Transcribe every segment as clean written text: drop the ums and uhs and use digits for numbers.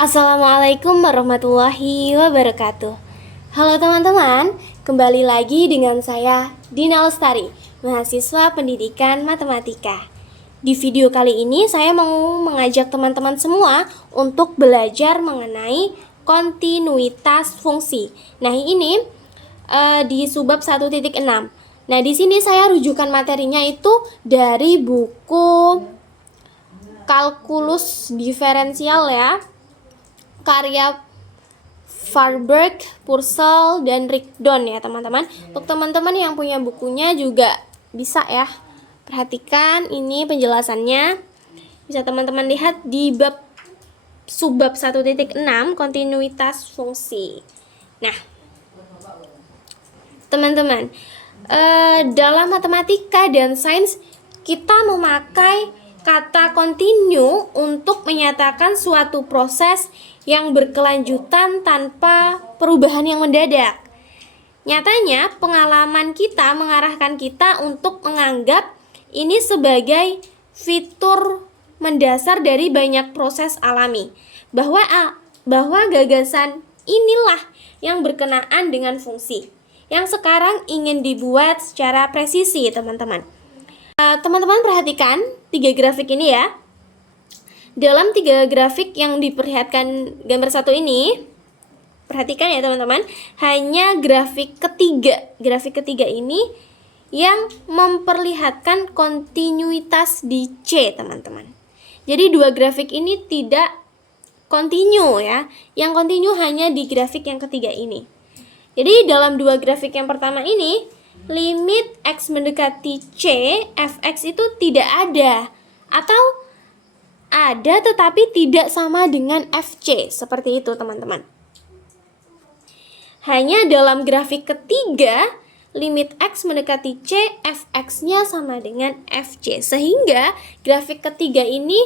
Assalamualaikum warahmatullahi wabarakatuh. Halo teman-teman, kembali lagi dengan saya Dina Lestari, mahasiswa pendidikan matematika. Di video kali ini saya mau mengajak teman-teman semua untuk belajar mengenai kontinuitas fungsi. Nah, ini di subbab 1.6. Nah, di sini saya rujukan materinya itu dari buku Kalkulus Diferensial ya, karya Farberg, Purcell, dan Rigdon ya teman-teman. Untuk teman-teman yang punya bukunya juga bisa ya perhatikan ini penjelasannya. Bisa teman-teman lihat di bab subbab 1.6 kontinuitas fungsi. Nah, teman-teman, dalam matematika dan sains kita memakai kata continue untuk menyatakan suatu proses yang berkelanjutan tanpa perubahan yang mendadak. Nyatanya, pengalaman kita mengarahkan kita untuk menganggap ini sebagai fitur mendasar dari banyak proses alami, bahwa gagasan inilah yang berkenaan dengan fungsi yang sekarang ingin dibuat secara presisi, teman-teman. Teman-teman perhatikan 3 grafik ini ya. Dalam 3 grafik yang diperlihatkan gambar 1 ini, perhatikan ya teman-teman, hanya grafik ketiga ini yang memperlihatkan kontinuitas di C, teman-teman. Jadi 2 grafik ini tidak kontinu ya. Yang kontinu hanya di grafik yang ketiga ini. Jadi dalam 2 grafik yang pertama ini, limit X mendekati C, Fx itu tidak ada, atau ada tetapi tidak sama dengan Fc, seperti itu teman-teman. Hanya dalam grafik ketiga, limit X mendekati C, Fx-nya sama dengan Fc, sehingga grafik ketiga ini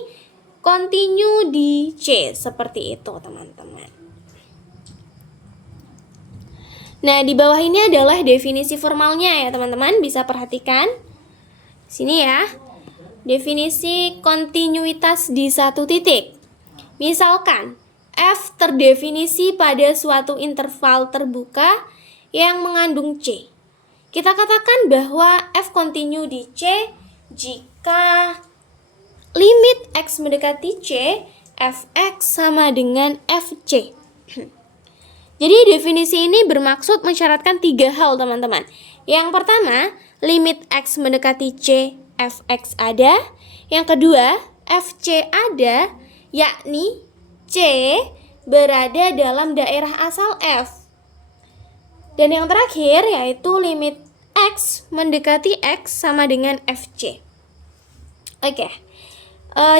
kontinu di C, seperti itu teman-teman. Nah, di bawah ini adalah definisi formalnya ya teman-teman, bisa perhatikan. Sini ya, definisi kontinuitas di satu titik. Misalkan, F terdefinisi pada suatu interval terbuka yang mengandung C. Kita katakan bahwa F kontinu di C jika limit X mendekati C, Fx sama dengan Fc. Jadi definisi ini bermaksud mensyaratkan 3 hal teman-teman. Yang pertama, limit X mendekati C, Fx ada. Yang kedua, Fc ada, yakni C berada dalam daerah asal F. Dan yang terakhir yaitu limit X mendekati X sama dengan Fc. Oke.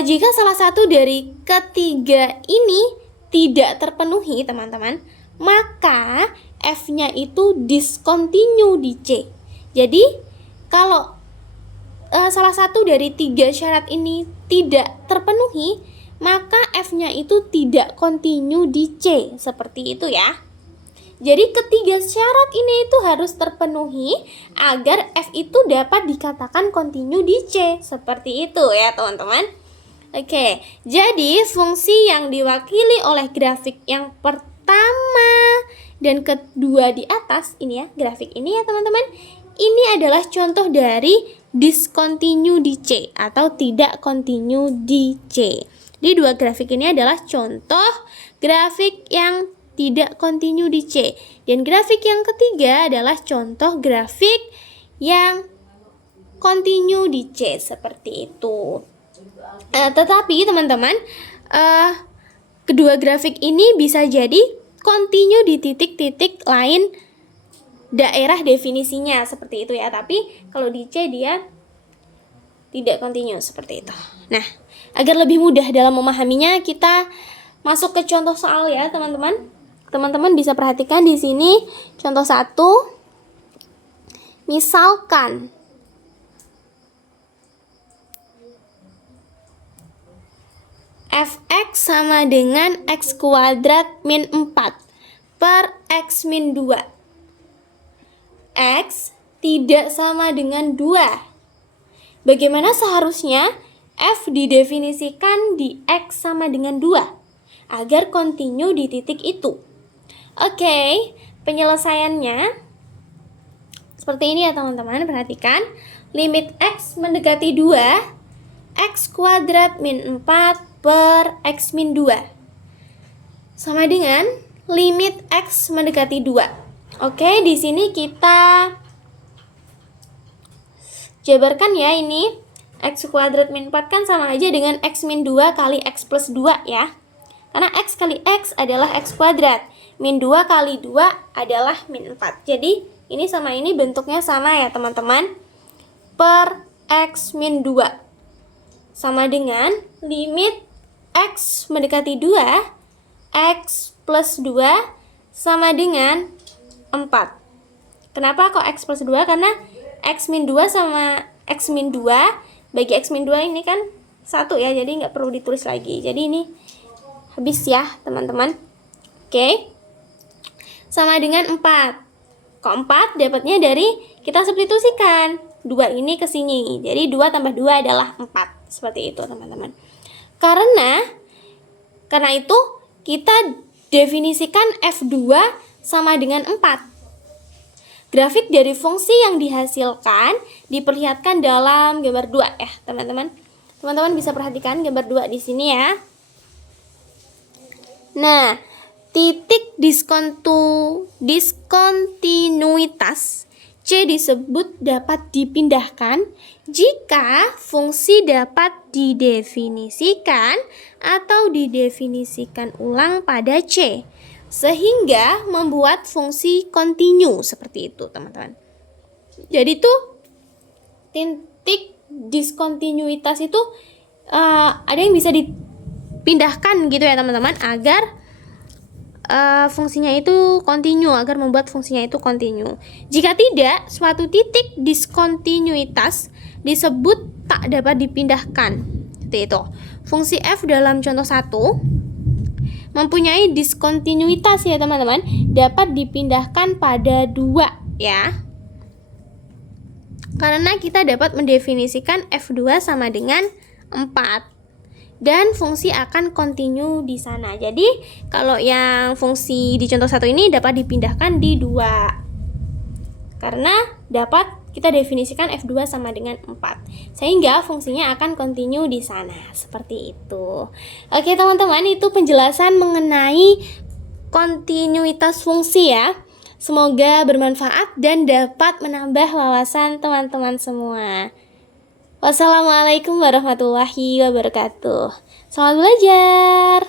Jika salah satu dari ketiga ini tidak terpenuhi teman-teman, maka F-nya itu discontinue di C. Jadi, kalau salah satu dari 3 syarat ini tidak terpenuhi, maka F-nya itu tidak continue di C. Seperti itu ya. Jadi, ketiga syarat ini itu harus terpenuhi agar F itu dapat dikatakan continue di C. Seperti itu ya, teman-teman. Oke, jadi fungsi yang diwakili oleh grafik yang pertama dan kedua di atas ini ya, grafik ini ya teman-teman, ini adalah contoh dari discontinue di C atau tidak continue di C. Di 2 grafik ini adalah contoh grafik yang tidak continue di C, dan grafik yang ketiga adalah contoh grafik yang continue di C, seperti itu. Tetapi teman-teman, kedua grafik ini bisa jadi continue di titik-titik lain daerah definisinya, seperti itu ya. Tapi kalau di C dia tidak continue, seperti itu. Nah, agar lebih mudah dalam memahaminya, kita masuk ke contoh soal ya teman-teman. Teman-teman bisa perhatikan di sini contoh 1. Misalkan Fx sama dengan X kuadrat min 4 per X min 2. X tidak sama dengan 2. Bagaimana seharusnya F didefinisikan di X sama dengan 2? agar kontinu di titik itu. Oke, penyelesaiannya seperti ini ya teman-teman, perhatikan. Limit X mendekati 2, X kuadrat min 4 per X min 2 sama dengan limit X mendekati 2. Oke, di sini kita jabarkan ya, ini X kuadrat min 4 kan sama aja dengan X min 2 kali X plus 2 ya. Karena X kali X adalah X kuadrat, min 2 kali 2 adalah min 4. Jadi ini sama ini bentuknya sama ya teman-teman, per X min 2 sama dengan limit X mendekati 2, X plus 2 sama dengan 4. Kenapa kok X plus 2? Karena X min 2 sama X min 2, bagi X min 2 ini kan 1 ya, jadi nggak perlu ditulis lagi. Jadi ini habis ya teman-teman. Oke, sama dengan 4. Kok 4? Dapatnya dari kita substitusikan 2 ini ke sini. Jadi 2 tambah 2 adalah 4. Seperti itu teman-teman. Karena itu kita definisikan F2 sama dengan 4. Grafik dari fungsi yang dihasilkan diperlihatkan dalam gambar 2 ya teman-teman. Teman-teman bisa perhatikan gambar 2 di sini ya. Nah, titik diskontinuitas C disebut dapat dipindahkan jika fungsi dapat didefinisikan atau didefinisikan ulang pada C, sehingga membuat fungsi kontinu seperti itu teman-teman. Jadi tuh titik diskontinuitas itu ada yang bisa dipindahkan gitu ya teman-teman, agar fungsinya itu kontinu, agar membuat fungsinya itu kontinu. Jika tidak, suatu titik diskontinuitas disebut tak dapat dipindahkan. Seperti itu. Fungsi f dalam contoh 1 mempunyai diskontinuitas ya teman-teman, dapat dipindahkan pada 2 ya. Karena kita dapat mendefinisikan f2 sama dengan 4. Dan fungsi akan kontinu di sana. Jadi kalau yang fungsi di contoh 1 ini dapat dipindahkan di 2, karena dapat kita definisikan F2 sama dengan 4, sehingga fungsinya akan kontinu di sana. Seperti itu. Oke teman-teman, itu penjelasan mengenai kontinuitas fungsi ya. Semoga bermanfaat dan dapat menambah wawasan teman-teman semua. Wassalamualaikum warahmatullahi wabarakatuh. Selamat belajar.